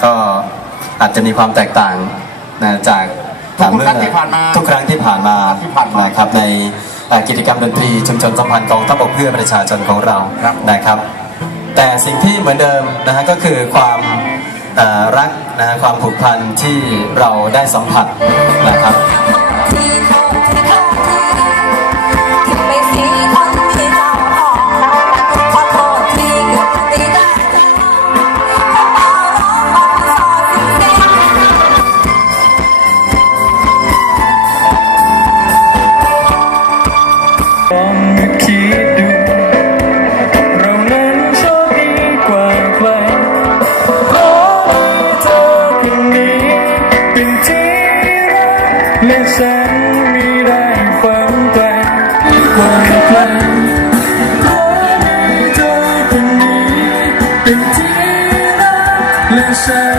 นะครับก็อาจจะมีความแตกต่างนะจากทุกครั้งที่ผ่านมาทุกครั้งที่ผ่านมาที่ผ่านมานะครับในเอ่อกิจกรรมดนตรีชุมชนสัมพันธ์กองทัพบกเพื่อประชาชนของเราครับ นะครับ แต่สิ่งที่เหมือนเดิมนะฮะก็คือความเอ่อรักนะฮะความผูกพันที่เราได้สัมผัสนะครับ ที่เขาที่เขา และฉันไม่ได้ฝันไกลกว่าใครขอให้เธอคนนี้เป็นที่รักและฉัน